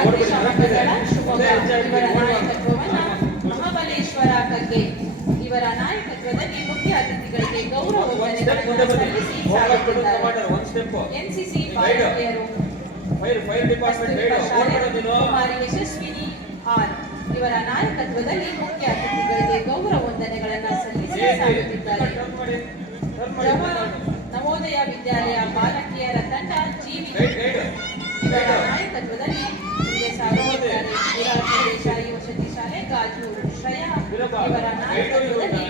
ಅಗ್ನಿಶಾಮಕದಳ ಶಿವಮೊಗ್ಗ ಇವರ ನಾಯಕತ್ವವನ್ನು ಮಹಾಬಲೇಶ್ವರ ಕಗ್ಗೆ ಇವರ ನಾಯಕತ್ವದಲ್ಲಿ ಮುಖ್ಯ ಅತಿಥಿಗಳಿಗೆ ಗೌರವ ವಂದನೆಗಳನ್ನು ಸಲ್ಲಿಸಿ ಸಾಗುತ್ತಿದ್ದಾರೆ. ಎನ್ಸಿಸಿ ಬಾಲಕಿಯರು ಕುಮಾರಿ ಯಶಸ್ವಿನಿ ಆರ್ ಇವರ ನಾಯಕತ್ವದಲ್ಲಿ ಮುಖ್ಯ ಅತಿಥಿಗಳಿಗೆ ಗೌರವ ವಂದನೆಗಳನ್ನು ಸಲ್ಲಿಸಿ ಸಾಗುತ್ತಿದ್ದಾರೆ. ನವೋದಯ ವಿದ್ಯಾಲಯ ಬಾಲಕಿಯರ ತಂಡ ಜೀವಿ ಇವರ ನಾಯಕತ್ವದಲ್ಲಿ ಮುಂದೆ ಸಾಗುತ್ತಿದ್ದಾರೆ. ವಿರಾಟ್ ದೇಶಾಯಿ ವಸತಿ ಶಾಲೆ ಗಾಜೂರು ಶ್ರಯಾ ಇವರ ನಾಯಕತ್ವದಲ್ಲಿ